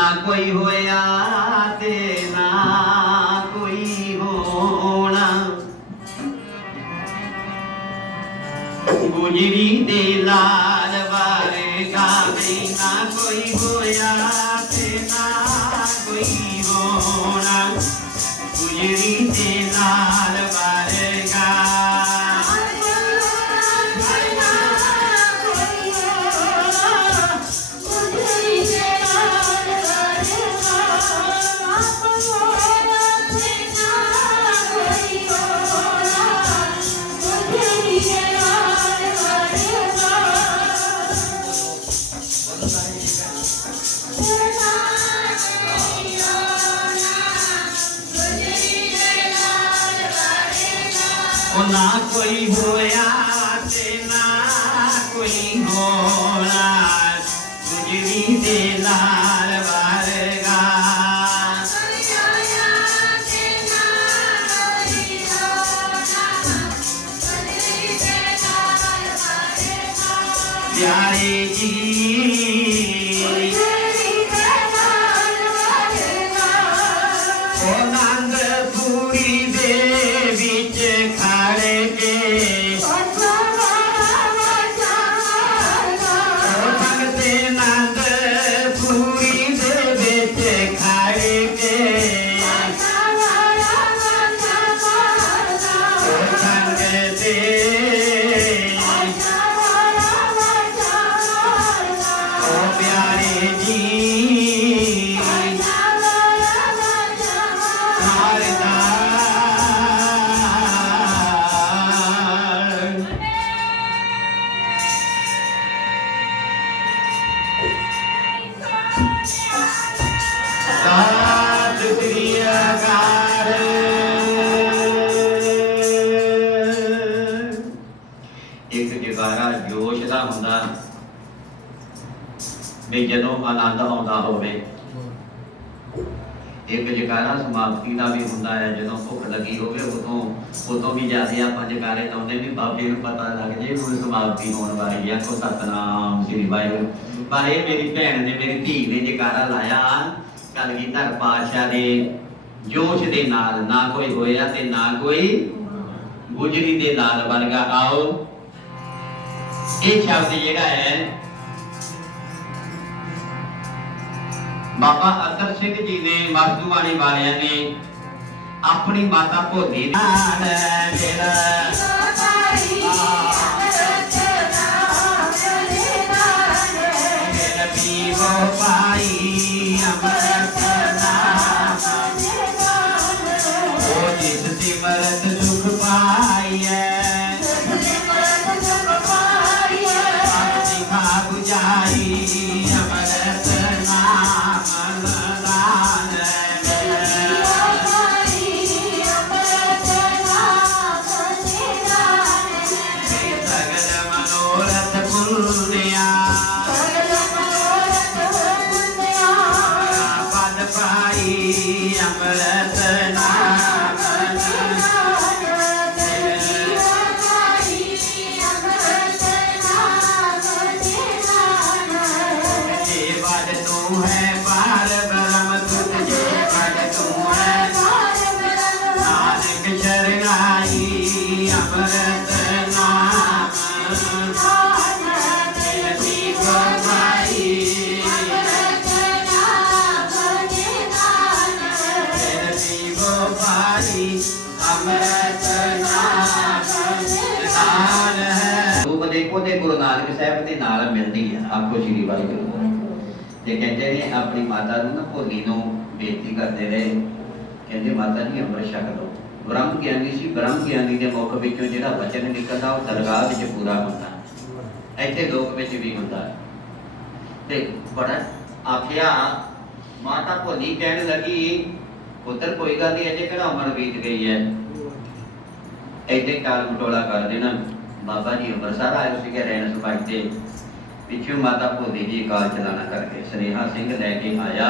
ਨਾ ਕੋਈ ਹੋਇਆ ਤੇ ਨਾ ਕੋਈ ਹੋਣਾ। ਗੁਜਰੀ ਦੇ ਲਾਲ ਵਰਗਾ ਵੀ ਨਾ ਕੋਈ ਹੋਇਆ ਤੇ ਨਾ ਕੋਈ ਹੋਣਾ। ਗੁਜਰੀ ਦੇ ਲਾਲ ਉਹ ਨਾ ਕੋਈ ਹੋਇਆ ਤੇ ਨਾ ਕੋਈ ਹੋਣਾ ਗੁਜਰੀ ਦੇ ਲਾਲ ਵਰਗਾ ਪਿਆਰੇ ਜੀ ਆਨੰਦ ਆਉਂਦਾ ਹੋਵੇ। ਇੱਕ ਜਗਾਰਾ ਸਮਾਪਤੀ ਦਾ ਵੀ ਹੁੰਦਾ ਹੈ ਜਦੋਂ ਭੁੱਖ ਲੱਗੀ ਹੋਵੇ ਉਦੋਂ ਉਦੋਂ ਵੀ ਜ਼ਿਆਦਾ ਆਪਾਂ ਜਗਾਰੇ ਲਾਉਂਦੇ ਵੀ ਬਾਬੇ ਨੂੰ ਪਤਾ ਲੱਗ ਜੇ ਹੁਣ ਸਮਾਪਤੀ ਹੋਣ ਵਾਲੀ ਹੈ ਕੋ ਸਤਨਾਮ ਸ੍ਰੀ ਵਾਹਿਗੁਰੂ। ਪਰ ਇਹ ਮੇਰੀ ਭੈਣ ਨੇ ਮੇਰੀ ਧੀ ਨੇ ਜਗਾਰਾ ਲਾਇਆ। ਕਲਗੀਧਰ ਪਾਤਸ਼ਾਹ ਦੇ ਜੋਸ਼ ਦੇ ਨਾਲ ਨਾ ਕੋਈ ਹੋਇਆ ਤੇ ਨਾ ਕੋਈ ਗੁਜਰੀ ਦੇ ਨਾਲ ਵਰਗਾ ਆਓ। ਇਹ ਸ਼ਬਦ ਜਿਹੜਾ ਹੈ ਬਾਬਾ ਅਤਰ ਸਿੰਘ ਜੀ ਨੇ ਮਸਤੂਵਾਣੀ ਵਾਲਿਆਂ ਨੇ ਆਪਣੀ ਮਾਤਾ ਭੋਲੀ ਨਾਲ ਮੇਰਾ ਪਾਈ ਅਮਰਤ ਨਾਮ। ਉਹ ਜਿਸ ਸਿਮਰਤ ਸੁਖ ਪਾਈਐ। ਭਗਤੀ ਖਾ 부ਜਾਈ ਅਮਰਤ ਨਾਮ ਤੂੰ ਹੈ ਪਾਰ ਬ੍ਰਹਮ ਤੁਝ ਜੇ ਤੂੰ ਹੈ ਨਾਨਕ ਸ਼ਰਨਾਈ ਅਮਰਤ ਨਾਮ ਨਾਮ ਨਾਨ ਹੈ ਰੂਪ ਦੇਖੋ ਤੇ ਗੁਰੂ ਨਾਨਕ ਸਾਹਿਬ ਦੇ ਨਾਲ ਮਿਲਦੀ ਹੈ ਆਖੋ ਸ਼੍ਰੀ ਵਾਹਿਗੁਰੂ। ਤੇ ਕਹਿੰਦੇ ਨੇ ਆਪਣੀ ਮਾਤਾ ਨੂੰ ਨਾ ਭੋਲੀ ਨੂੰ ਬੇਨਤੀ ਕਰਦੇ ਰਹੇ। ਕਹਿੰਦੇ ਮਾਤਾ ਜੀ, ਅੰਮ੍ਰਿਤ ਛਕ ਲਓ ਬ੍ਰਹਮ ਗਿਆਨੀ ਸੀ, ਬ੍ਰਹਮ ਗਿਆਨੀ ਦੇ ਮੁਖ ਵਿੱਚੋਂ ਜਿਹੜਾ ਵਚਨ ਨਿਕਲਦਾ, ਉਹ ਦਰਗਾਹ ਵਿੱਚ ਪੂਰਾ ਹੁੰਦਾ। ਇੱਥੇ ਲੋਕ ਵਿੱਚ ਵੀ ਹੁੰਦਾ। ਤੇ ਬੜਾ ਆਖਿਆ, ਮਾਤਾ ਭੋਲੀ ਕਹਿਣ ਲੱਗੀ, ਪੁੱਤਰ, ਕੋਈ ਗੱਲ ਨਹੀਂ ਅਜੇ ਕਿਹੜਾ ਉਮਰ ਬੀਤ ਗਈ ਹੈ? ਇੱਥੇ ਟਾਲ ਮਟੋਲਾ ਕਰ ਦੇਣਾ। ਬਾਬਾ ਜੀ ਅੰਮ੍ਰਿਤਸਰ ਆਏ ਸੀਗੇ, ਰਹਿਣ ਸਭਾ ਤੇ ਪਿੱਛੋਂ ਮਾਤਾ ਭੋਲੀ ਜੀ ਕਾਲ ਚਲਾਣਾ ਕਰਕੇ ਸਨੇਹਾ ਸਿੰਘ ਲੈ ਕੇ ਆਇਆ।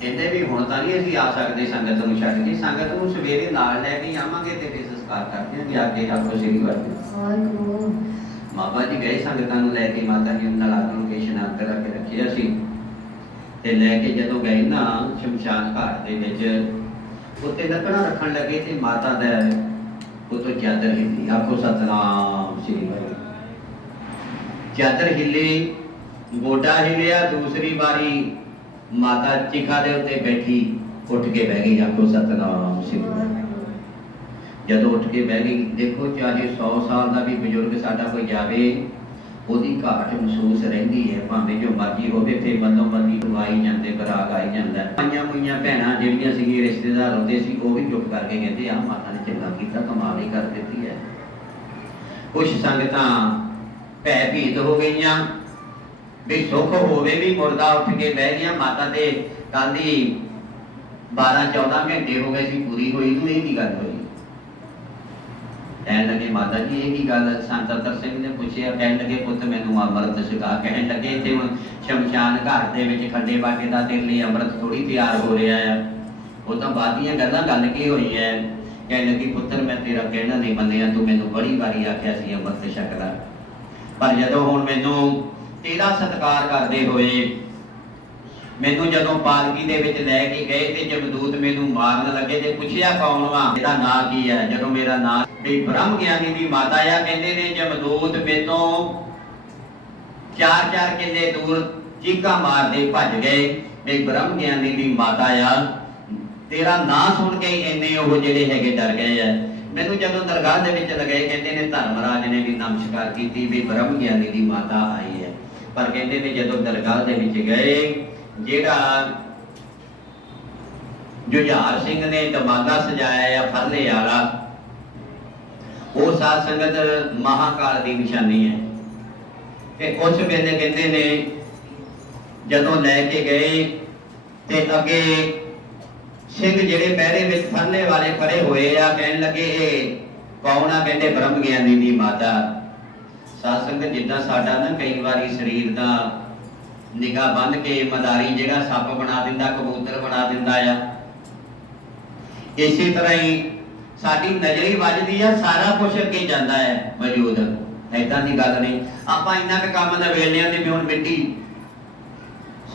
ਕਹਿੰਦੇ ਵੀ ਹੁਣ ਤਾਂ ਨਹੀਂ ਅਸੀਂ ਆ ਸਕਦੇ ਸੰਗਤ ਨੂੰ ਛੱਡ ਕੇ। ਸੰਗਤ ਨੂੰ ਸਵੇਰੇ ਨਾਲ ਲੈ ਕੇ ਆਵਾਂਗੇ ਤੇ ਫਿਰ ਸੰਸਕਾਰ ਕਰਦੇ ਹਾਂ ਵੀ ਅੱਗੇ ਆਪੋ ਸ੍ਰੀ ਵਾਹਿਗੁਰੂ। ਬਾਬਾ ਜੀ ਗਏ ਸੰਗਤਾਂ ਨੂੰ ਲੈ ਕੇ ਮਾਤਾ ਜੀ ਨਾਲ ਆਗਨ ਕੇ ਇਸ਼ਨਾਨ ਕਰਾ ਕੇ ਰੱਖਿਆ ਸੀ। ਤੇ ਲੈ ਕੇ ਜਦੋਂ ਗਏ ਨਾ ਸ਼ਮਸ਼ਾਨ ਘਾਟ ਦੇ ਵਿੱਚ ਉੱਤੇ ਲੱਕੜਾਂ ਰੱਖਣ ਲੱਗੇ ਤੇ ਮਾਤਾ ਦਾ ਉਹ ਤੋਂ ਚਾਦਰ ਹਿੱਲੀ ਆਖੋ ਸਤਨਾਮ ਸ੍ਰੀ ਵਾਹਿਗੁਰੂ। ਚਾਦਰ ਹਿੱਲੀ, ਗੋਡਾ ਹਿੱਲਿਆ, ਦੂਸਰੀ ਵਾਰੀ ਮਾਤਾ ਚਿਖਾ ਦੇ ਉੱਤੇ ਬੈਠੀ, ਉੱਠ ਕੇ ਬਹਿ ਗਈ, ਆਖੋ, ਸਤਨਾਮ ਸ੍ਰੀ ਜਦੋਂ ਉੱਠ ਕੇ ਬਹਿ ਗਈ, ਦੇਖੋ, ਚਾਹੇ 100 ਸਾਲ ਦਾ ਵੀ ਬਜ਼ੁਰਗ ਸਾਡਾ ਕੋਈ ਜਾਵੇ, ਉਹਦੀ ਘਾਟ ਮਹਿਸੂਸ ਰਹਿੰਦੀ ਹੈ, ਭਾਵੇਂ ਜੋ ਮਰਜ਼ੀ ਹੋਵੇ, ਤੇ ਮਨੋਂ ਮਨੀ ਆਈ ਜਾਂਦੇ, ਬਰਾਗ ਆਈ ਜਾਂਦਾ। ਪੰਜਾਂ ਮੁਈਆਂ ਭੈਣਾਂ ਜਿਹੜੀਆਂ ਸੀ ਰਿਸ਼ਤੇਦਾਰ ਹੁੰਦੇ ਸੀ, ਉਹ ਵੀ ਚੁੱਪ ਕਰਕੇ ਕਹਿੰਦੇ ਆ ਮਾਤਾ ਨੇ ਚੰਗਾ ਕੀਤਾ, ਕਮਾਲ ਹੀ ਕਰ ਦਿੱਤੀ ਹੈ। ਕੁਝ ਸੰਗਤਾਂ ਭੈ ਭੀਤ ਹੋ ਗਈਆਂ। ਵੀ ਸੁੱਖ ਹੋਵੇ ਵੀ ਮੁਰਦਾ ਉੱਠ ਕੇ ਬਹਿ ਗਿਆ, ਮਾਤਾ ਦੇ ਕਾਂਦੀ 12 14 ਘੰਟੇ ਹੋ ਗਏ ਸੀ, ਪੂਰੀ ਹੋਈ ਨੂੰ ਇਹ ਕੀ ਗੱਲ ਹੋਈ? ਕਹਿਣ ਲੱਗੇ, ਮਾਤਾ ਜੀ, ਇਹ ਕੀ ਗੱਲ? ਸੰਤ ਅਤਰ ਸਿੰਘ ਨੇ ਪੁੱਛਿਆ, ਕਹਿਣ ਲੱਗੇ, ਪੁੱਤ, ਮੈਨੂੰ ਅੰਮ੍ਰਿਤ ਛਕਾ। ਕਹਿਣ ਲੱਗੇ, ਇੱਥੇ ਸ਼ਮਸ਼ਾਨ ਘਾਟ ਦੇ ਵਿੱਚ ਖੰਡੇ ਬਾਟੇ ਦਾ ਤੇਰੇ ਲਈ ਅੰਮ੍ਰਿਤ ਥੋੜੀ ਤਿਆਰ ਹੋ ਰਿਹਾ ਹੈ। ਉਹ ਤਾਂ ਬਾਅਦ ਦੀਆਂ ਗੱਲਾਂ ਗੱਲ ਕੀ ਹੋਈ ਹੈ? ਕਹਿਣ ਲੱਗੀ, ਪੁੱਤਰ, ਮੈਂ ਤੇਰਾ ਕਹਿਣਾ ਨਹੀਂ ਮੰਨਿਆ। ਤੂੰ ਮੈਨੂੰ ਬੜੀ ਵਾਰੀ ਆਖਿਆ ਸੀ, ਅੰਮ੍ਰਿਤ ਛਕਦਾ ਪਰ ਜਦੋਂ ਹੁਣ ਮੈਨੂੰ ਤੇਰਾ ਸਤਿਕਾਰ ਕਰਦੇ ਹੋਏ ਮੈਨੂੰ ਜਦੋਂ ਪਾਲਕੀ ਦੇ ਵਿੱਚ ਲੈ ਕੇ ਗਏ ਤੇ ਜਮਦੂਤ ਮੈਨੂੰ ਮਾਰਨ ਲੱਗੇ ਤੇ ਪੁੱਛਿਆ ਕੌਣ ਵਾ, ਇਹਦਾ ਨਾਂ ਕੀ ਹੈ? ਜਦੋਂ ਮੇਰਾ ਨਾਂ ਵੀ ਬ੍ਰਹਮ ਗਿਆਨੀ ਦੀ ਮਾਤਾ ਆ, ਕਹਿੰਦੇ ਨੇ ਜਮਦੂਤ ਮੇਤੋਂ ਚਾਰ ਚਾਰ ਕਿੱਲੇ ਦੂਰ ਚੀਕਾਂ ਮਾਰਦੇ ਭੱਜ ਗਏ। ਵੀ ਬ੍ਰਹਮ ਗਿਆਨੀ ਦੀ ਮਾਤਾ ਆ। ਤੇਰਾ ਨਾਂ ਸੁਣ ਕੇ ਹੀ ਇੰਨੇ ਉਹ ਜਿਹੜੇ ਹੈਗੇ ਡਰ ਗਏ ਆ। ਮੈਨੂੰ ਜਦੋਂ ਦਰਗਾਹ ਦੇ ਵਿੱਚ ਲਗਾਏ ਕਹਿੰਦੇ ਨੇ ਧਰਮਰਾਜ ਨੇ ਵੀ ਨਮਸਕਾਰ ਕੀਤੀ ਵੀ ਬ੍ਰਹਮ ਗਿਆਨੀ ਦੀ ਮਾਤਾ ਆਈ ਹੈ। ਪਰ ਕਹਿੰਦੇ ਨੇ ਜਦੋਂ ਦਰਗਾਹ ਦੇ ਵਿੱਚ ਗਏ, ਜਿਹੜਾ ਜੁਝਾਰ ਸਿੰਘ ਨੇ ਦਮਾਗਾ ਸਜਾਇਆ ਆ ਫਰਲੇ ਆਲਾ ਉਹ ਸਾਧ ਸੰਗਤ ਮਹਾਕਾਲ ਦੀ ਨਿਸ਼ਾਨੀ ਹੈ। ਤੇ ਉਸ ਵੇਲੇ ਕਹਿੰਦੇ ਨੇ, ਜਦੋਂ ਲੈ ਕੇ ਗਏ ਤੇ ਅੱਗੇ ਸਿੰਘ ਜਿਹੜੇ ਪਹਿਰੇ ਵਿੱਚ ਫਰਲੇ ਵਾਲੇ ਖੜੇ ਹੋਏ ਆ, ਕਹਿਣ ਲੱਗੇ, ਇਹ ਕੌਣ ਕਹਿੰਦੇ, ਬ੍ਰਹਮ ਗਿਆਨੀ ਦੀ ਮਾਤਾ। ਸਾਧ ਜਿੱਦਾਂ ਸਾਡਾ ਨਾ ਕਈ ਵਾਰੀ ਸਰੀਰ ਦਾ ਨਿਗਾਹ ਬੰਨ ਕੇ ਮਦਾਰੀ ਜਿਹੜਾ ਸੱਪ ਬਣਾ ਦਿੰਦਾ, ਕਬੂਤਰ ਬਣਾ ਦਿੰਦਾ ਆ। ਇਸੇ ਤਰ੍ਹਾਂ ਹੀ ਸਾਡੀ ਨਜ਼ਰੀ ਵੱਜਦੀ ਆ, ਸਾਰਾ ਕੁਝ ਅੱਗੇ ਜਾਂਦਾ ਹੈ ਮੌਜੂਦ। ਐਦਾਂ ਦੀ ਗੱਲ ਨਹੀਂ। ਆਪਾਂ ਇੰਨਾ ਕੁ ਕੰਮ ਨਵੇੜਨੇ ਆ ਤੇ ਵੀ ਹੁਣ ਮਿੱਟੀ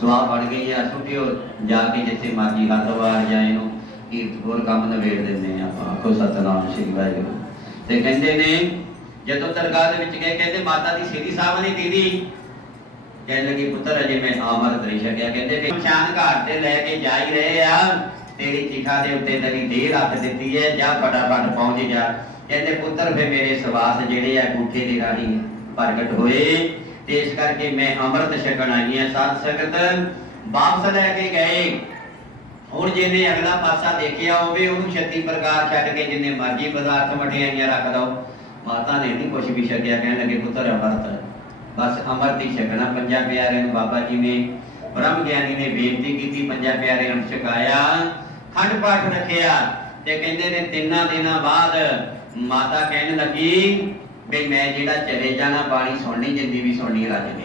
ਸਵਾਹ ਬਣ ਗਈ ਆ, ਸੁੱਟਿਓ, ਜਾ ਕੇ ਜਿੱਥੇ ਮਰਜ਼ੀ ਹੱਥਵਾਰ ਜਾਂ ਇਹਨੂੰ ਕੀਰਤ ਹੋਰ ਕੰਮ ਨਵੇੜ ਦਿੰਦੇ ਆ ਆਪਾਂ। ਆਖੋ ਸਤਨਾਮ, ਸ੍ਰੀ ਵਾਹਿਗੁਰੂ। ਤੇ ਕਹਿੰਦੇ ਨੇ, ਜਦੋਂ ਦਰਗਾਹ ਦੇ ਵਿੱਚ ਗਏ, ਕਹਿੰਦੇ ਮਾਤਾ ਦੀ ਸਿੱਧੀ ਸਾਹਿਬ ਨੇ ਦੀਦੀ, ਕਹਿਣ ਲੱਗੀ, ਪੁੱਤਰ, ਅਜੇ ਮੈਂ ਆਮਰ ਦ੍ਰਿਸ਼ ਗਿਆ ਕਹਿੰਦੇ ਵੀ ਸ਼ਮਸ਼ਾਨ ਘਾਟ ਤੇ ਲੈ ਕੇ ਜਾ ਹੀ ਰਹੇ ਆ। ਤੇਰੀ ਚਿਖਾ ਦੇ ਉੱਤੇ ਤੇਰੀ ਦੇਹ ਰੱਖ ਦਿੱਤੀ ਹੈ। ਜਾ ਫਟਾਫਟ ਪਹੁੰਚ ਜਾ। ਕਹਿੰਦੇ, ਪੁੱਤਰ ਫੇ ਮੇਰੇ ਸਵਾਸ ਜਿਹੜੇ ਆ ਗੁੱਠੇ ਦੇ ਰਾਹੀਂ ਪ੍ਰਗਟ ਹੋਏ। ਤੇ ਇਸ ਕਰਕੇ ਮੈਂ ਅੰਮ੍ਰਿਤ ਛਕਣ ਆਈ ਹਾਂ। ਸਾਧ ਸੰਗਤ, ਵਾਪਸ ਲੈ ਕੇ ਗਏ। ਹੁਣ ਜਿਹਨੇ ਅਗਲਾ ਪਾਸਾ ਦੇਖਿਆ ਹੋਵੇ, ਉਹਨੂੰ 36 ਪ੍ਰਕਾਰ ਛੱਡ ਕੇ ਜਿੰਨੇ ਮਰਜ਼ੀ ਪਦਾਰਥ ਮਠਿਆਈਆਂ ਰੱਖ ਦੋ ਮਾਤਾ ਨੇ ਨਹੀਂ ਕੁਝ ਵੀ ਛਕਿਆ, ਕਹਿਣ ਲੱਗੇ, ਪੁੱਤਰ, ਅੰਮ੍ਰਿਤ। ਬਸ ਅੰਮ੍ਰਿਤ ਹੀ ਛਕਣਾ। ਪੰਜਾਂ ਪਿਆਰਿਆਂ ਨੂੰ ਬਾਬਾ ਜੀ ਨੇ, ਬ੍ਰਹਮ ਗਿਆਨੀ ਨੇ ਬੇਨਤੀ ਕੀਤੀ, ਪੰਜਾਂ ਪਿਆਰਿਆਂ ਨੂੰ ਛਕਾਇਆ। ਖੰਡ ਪਾਠ ਰੱਖਿਆ ਤੇ ਕਹਿੰਦੇ ਨੇ, ਤਿੰਨਾਂ ਦਿਨਾਂ ਬਾਅਦ ਮਾਤਾ ਕਹਿਣ ਲੱਗੀ ਵੀ ਮੈਂ ਜਿਹੜਾ ਚਲੇ ਜਾਣਾ, ਬਾਣੀ ਸੁਣਨੀ, ਜਿੰਦੀ ਵੀ ਸੁਣਨੀ ਰੱਜ ਗਈ।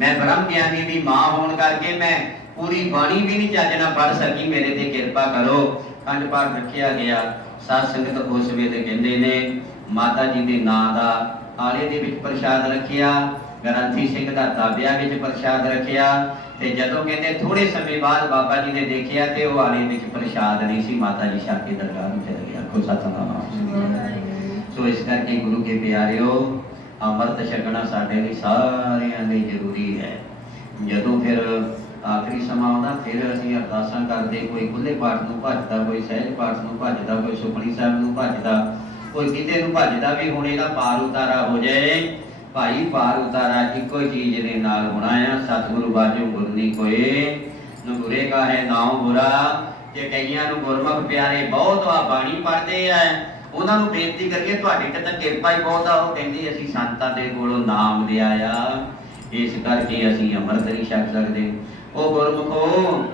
ਮੈਂ ਬ੍ਰਹਮ ਗਿਆਨੀ ਦੀ ਮਾਂ ਹੋਣ ਕਰਕੇ ਮੈਂ ਪੂਰੀ ਬਾਣੀ ਵੀ ਨਹੀਂ ਚੱਜ ਨਾਲ ਪੜ੍ਹ ਸਕੀ। ਮੇਰੇ ਤੇ ਕਿਰਪਾ ਕਰੋ। ਖੰਡ ਪਾਠ ਰੱਖਿਆ ਗਿਆ। ਸਾਧ ਸੰਗਤ ਉਸ ਵੇਲੇ ਕਹਿੰਦੇ ਨੇ, ਮਾਤਾ ਜੀ ਦੇ ਨਾਂ ਦਾ ਆਲੇ ਦੇ ਵਿੱਚ ਪ੍ਰਸ਼ਾਦ ਰੱਖਿਆ। ਗ੍ਰੰਥੀ ਸਿੰਘ ਦਾ ਤਾਬਿਆ ਵਿੱਚ ਪ੍ਰਸ਼ਾਦ ਰੱਖਿਆ। ਤੇ ਜਦੋਂ ਕਹਿੰਦੇ ਥੋੜੇ ਸਮੇਂ ਬਾਅਦ ਬਾਬਾ ਜੀ ਨੇ ਦੇਖਿਆ ਤੇ ਉਹ ਆਲੇ ਵਿੱਚ ਪ੍ਰਸ਼ਾਦ ਨਹੀਂ ਸੀ। ਮਾਤਾ ਜੀ ਛੱਕ ਕੇ ਦਰਗਾਹ ਨੂੰ ਚਲੇ ਗਿਆ ਕੋ ਸਤਨਾਮ। ਸੋ ਇਸ ਕਰਕੇ ਗੁਰੂ ਕੇ ਪਿਆਰਿਓ, ਅੰਮ੍ਰਿਤ ਛਕਣਾ ਸਾਡੇ ਲਈ ਸਾਰਿਆਂ ਲਈ ਜ਼ਰੂਰੀ ਹੈ। ਜਦੋਂ ਫਿਰ ਆਖਰੀ ਸਮਾਂ ਆਉਂਦਾ, ਫਿਰ ਅਸੀਂ ਅਰਦਾਸਾਂ ਕਰਦੇ, ਕੋਈ ਖੁੱਲੇ ਪਾਠ ਨੂੰ ਭੱਜਦਾ, ਕੋਈ ਸਹਿਜ ਪਾਠ ਨੂੰ ਭੱਜਦਾ, ਕੋਈ ਸੁਖਣੀ ਸਾਹਿਬ ਨੂੰ ਭੱਜਦਾ, ਕੋਈ ਕਿਤੇ ਨੂੰ ਭੱਜਦਾ ਵੀ ਹੁਣ ਇਹਦਾ ਪਾਰ ਉਤਾਰਾ ਹੋ ਜਾਏ। ਭਾਈ, ਪਾਰ ਉਤਾਰਾ ਇੱਕੋ ਚੀਜ਼ ਦੇ ਨਾਲ ਹੋਣਾ ਆ, ਸਤਿਗੁਰੂ ਬਾਝੋਂ ਗੁਰ ਨਹੀਂ ਕੋਏ। ਨਗੁਰੇ ਕਾ ਹੈ ਨਾਮ ਬੁਰਾ, ਜੇ ਕਈਆਂ ਨੂੰ ਗੁਰਮੁਖ ਪਿਆਰੇ ਬਹੁਤ ਆ, ਬਾਣੀ ਪੜ੍ਹਦੇ ਆ। ਉਹਨਾਂ ਨੂੰ ਬੇਨਤੀ ਕਰੀਏ, ਤੁਹਾਡੇ ਤਾਂ ਕਿਰਪਾ ਹੀ ਬਹੁਤ ਆ, ਉਹ ਕਹਿੰਦੇ ਅਸੀਂ ਸੰਤਾਂ ਦੇ ਕੋਲੋਂ ਨਾਮ ਲਿਆ ਆ। ਇਸ ਕਰਕੇ ਅਸੀਂ ਅੰਮ੍ਰਿਤ ਨਹੀਂ ਛਕ ਸਕਦੇ। ਉਹ ਗੁਰਮੁਖੋ,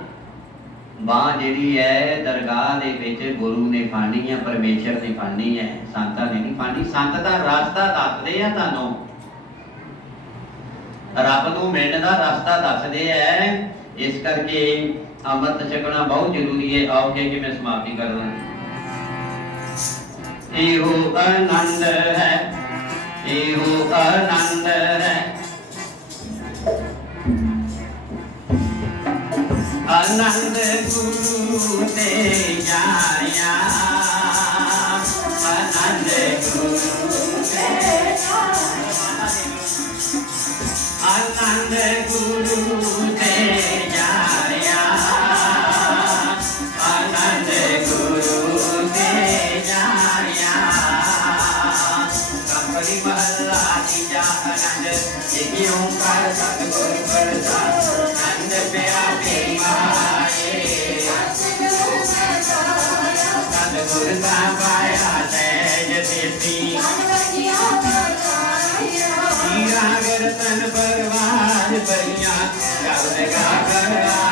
ਬਾਹ ਜਿਹੜੀ ਹੈ ਦਰਗਾਹ ਦੇ ਵਿੱਚ ਗੁਰੂ ਨੇ ਫਾਣੀ ਹੈ ਪਰਮੇਸ਼ਰ ਨੇ ਫਾਣੀ ਹੈ ਸੰਤਾਂ ਨੇ ਨਹੀਂ ਫਾਣੀ ਸੰਤ ਦਾ ਰਸਤਾ ਦੱਸਦੇ ਆ ਤੁਹਾਨੂੰ। ਰੱਬ ਨੂੰ ਮਿਲਣ ਦਾ ਰਸਤਾ ਦੱਸਦੇ ਐ। ਇਸ ਕਰਕੇ ਅੰਮ੍ਰਿਤ ਛਕਣਾ ਬਹੁਤ ਜ਼ਰੂਰੀ ਹੈ ਆਓ, ਕਿ ਮੈਂ ਸਮਾਪਤੀ ਕਰਦਾ ਇਹੋ ਆਨੰਦ ਹੈ, ਇਹੋ ਆਨੰਦ ਹੈ। ਆਨੰਦ ਗੁਰੂ ਤੇ ਜਾਇਆ ਆਨੰਦ ਗੁਰੂ ਤੇ ਜਾਇਆ ਆਨੰਦ ਗੁਰੂ ਜਨ ਪਰਵਾਰ ਪਈਆਂ ਰਬ ਲਗਾ ਕਰ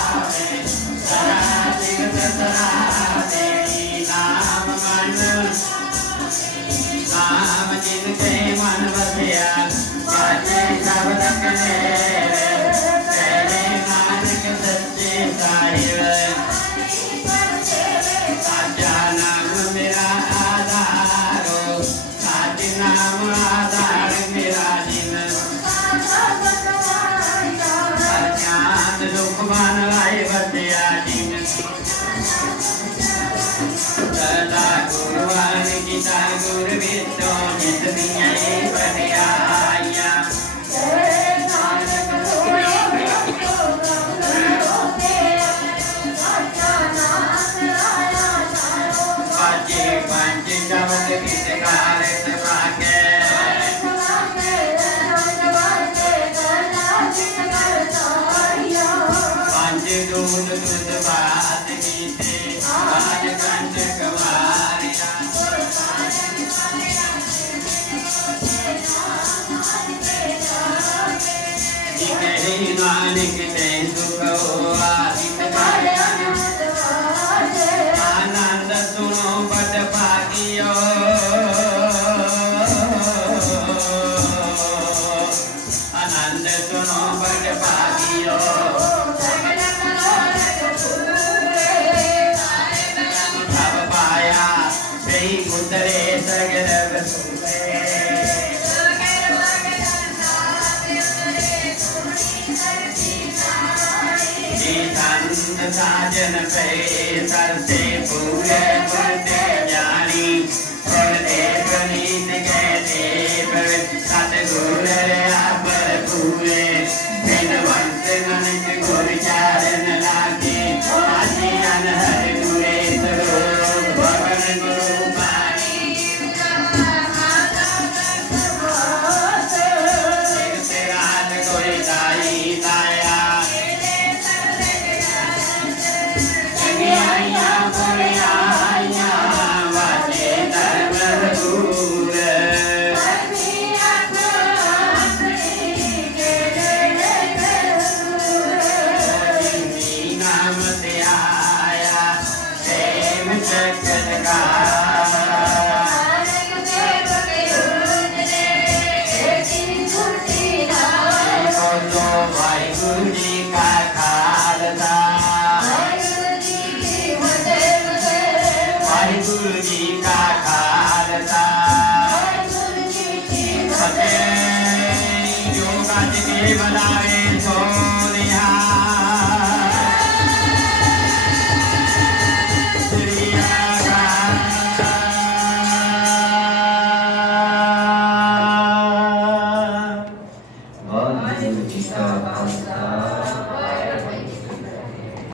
shining पूरे जानी करते गणित कहते